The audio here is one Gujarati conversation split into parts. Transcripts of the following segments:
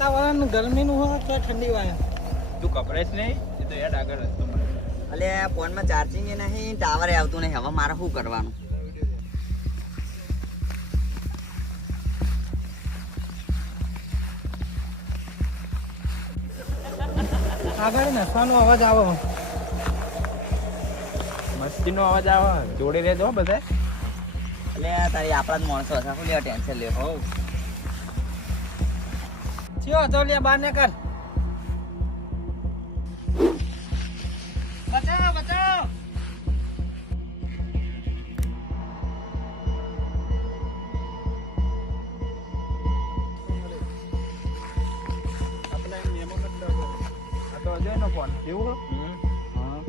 વાતાવરણ ગરમીનું હોય તો ઠંડી વાય તું કપડે જ નહીં એ તો યાદ આગળ રસ્તો મળે. અલે ફોનમાં ચાર્જિંગ એ નહીં, ટાવરે આવતું નહીં. હવે મારે શું કરવાનું? આગળ નસવાનો અવાજ આવો. મસ્તીનો અવાજ આવે, જોડે રહેજો હો બધા. એટલે તારી આપણા જ માણસો હશે, શું લેવા ટેન્શન લે? હોવ ચિયો તો લે બાર ને કર. બચાવ બચાવ. આ તો અજયનો ફોન એવું હો? હા.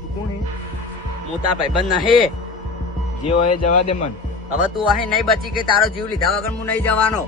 તું કોણ હે? હું તાર ભાઈબંધ નહીં. જે હોય એ જવા દે મન. હવે તું અહીં નહીં બચી કે તારો જીવ લીધા વગર હું નહીં જવાનો.